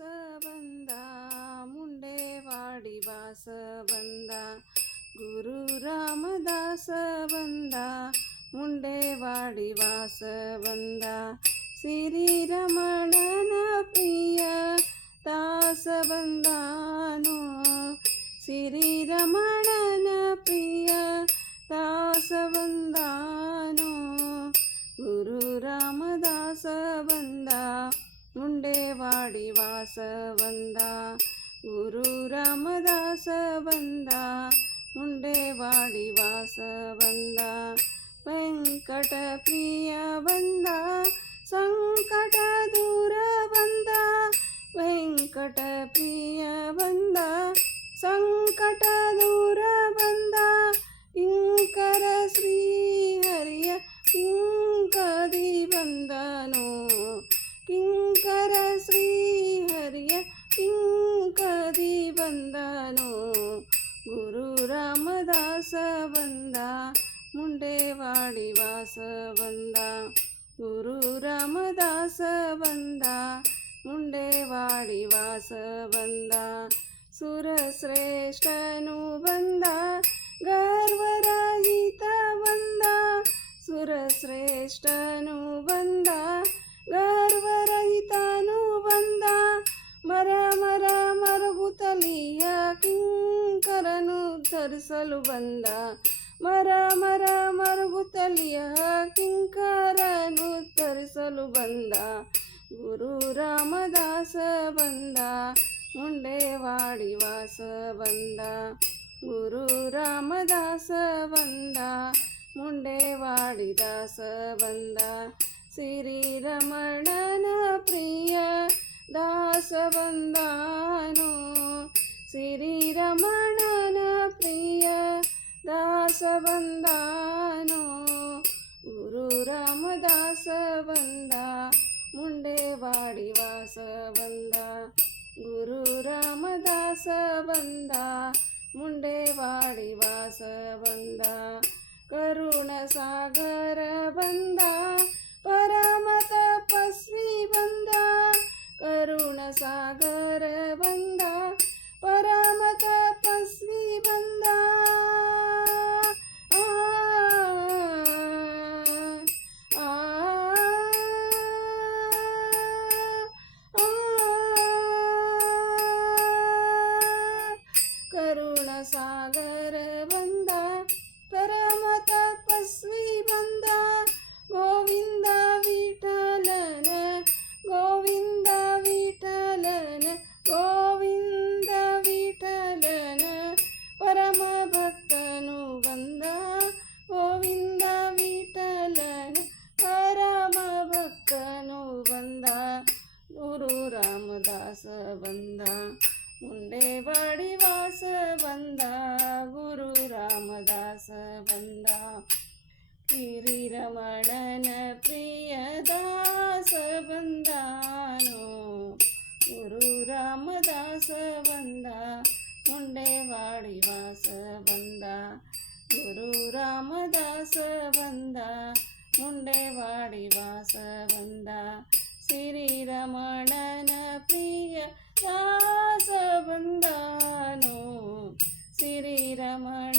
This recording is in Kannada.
ಬಂದ ಮುಂಡೇವಾಡಿ ವಾಸ ಬಂದ ಗುರು ರಾಮದಾಸ ಬಂದ ಮುಂಡೇವಾಡಿ ವಾಸ ಬಂದ ಶ್ರೀರಮಣನ ಪ್ರಿಯ ದಾಸ ಬಂದಾನೋ ಶ್ರೀರಮಣನ ಪ್ರಿಯ ದಾಸ ಬಂದಾನೋ ಗುರು ರಾಮದಾಸ ಬಂದ ಮುಂಡೇವಾಡಿ ವಾಸ ಬಂದ ಗುರು ರಾಮದಾಸ ಬಂದ ಮುಂಡೇವಾಡಿ ವಾಸ ಬಂದ ವೆಂಕಟ ಪ್ರಿಯ ಬಂದ ಸಂಕಟ ದೂರ ಬಂದ ವೆಂಕಟ ಪ್ರಿಯ ಬಂದ ಸಂಕಟ ದೂರ ಬಂದ ಕಿಂಕರ ಶ್ರೀಹರಿಯ ಕಿಂಕದಿ ಬಂದನೋ ಕಿಂಕರ ಶ್ರೀಹರಿಯ ಕಿಂಕದಿ ಬಂದನೋ ಗುರು ರಾಮದಾಸ ಬಂದ ಮುಂಡೇವಾಡಿ ವಾಸ ಬಂದ ಗುರು ರಾಮದಾಸ ಬಂದ ಮುಂಡೇವಾಡಿ ವಾಸ ಬಂದ ಸುರಶ್ರೇಷ್ಠನು ಬಂದ ಗರ್ವರಹಿತ ಬಂದ ಸುರಶ್ರೇಷ್ಠನು ಬಂದ ಗರ್ವರಹಿತನು ಬಂದ ಮರ ಮರ ಮರಗುತ್ತಲಿಯ ಕಿಂಕರನು ಧರಿಸಲು ಬಂದ ಮರ ಮರ ಮರಗುತ್ತಲಿಯ ಕಿಂಕರನು ಧರಿಸಲು ಬಂದ ಗುರು ರಾಮದಾಸ ಬಂದ ಮುಂಡೇವಾಡಿ ವಾಸ ಬಂದ ಗುರು ರಾಮದಾಸ ಬಂದ ಮುಂಡೇವಾಡಿ ದಾಸ ಬಂದ ಶ್ರೀರಮಣನ ಪ್ರಿಯ ದಾಸ ಬಂದಾನೋ ಶ್ರೀರಮಣನ ಪ್ರಿಯ ದಾಸ ಬಂದಾನೋ ಗುರು ರಾಮದಾಸ ಬಂದ ಮುಂಡೇವಾಡಿ ವಾಸ ಬಂದ ಗುರು ರಾಮದಾಸ ಬಂದ ಮುಂಡೇವಾಡಿ ವಾಸ ಬಂದ ಕರುಣ ಸಾಗರ ಬಂದ ಪರಮ ತಪಸ್ವಿ ಬಂದ ಕರುಣ ಸಾಗರ ಬಂದ ಪರಮ ತಪಸ್ವಿ ಬಂದ ಕರುಣ ಸಾಗರ ಬಂದ ಪರಮ ತಪಸ್ವಿ ಬಂದ ಗೋವಿಂದ ವಿಠಲನ ಗೋವಿಂದ ವಿಠಲನ ಗೋವಿಂದ ವಿಠಲನ ಪರಮ ಭಕ್ತನು ಬಂದ ಗೋವಿಂದ ವಿಠಲನ ಪರಮ ಭಕ್ತನು ಬಂದ ಗುರು ರಾಮದಾಸ ಬಂದ ಮುಂಡೇವಾಡಿ ವಾಸ ಬಂದ ಗುರು ರಾಮದಾಸ ಬಂದ ಶ್ರೀರಮಣನ ಪ್ರಿಯ ದಾಸ ಬಂದಾನೋ ಗುರು ರಾಮದಾಸ ಬಂದ ಮುಂಡೇವಾಡಿ ವಾಸ ಬಂದ ಗುರು ರಾಮದಾಸ ಬಂದ ಮುಂಡೇವಾಡಿ ವಾಸ ಬಂದ ಶ್ರೀರಮಣನ ಪ್ರಿಯ ದಾಸ ಬಂದಾನೋ ಶ್ರೀರಮಣ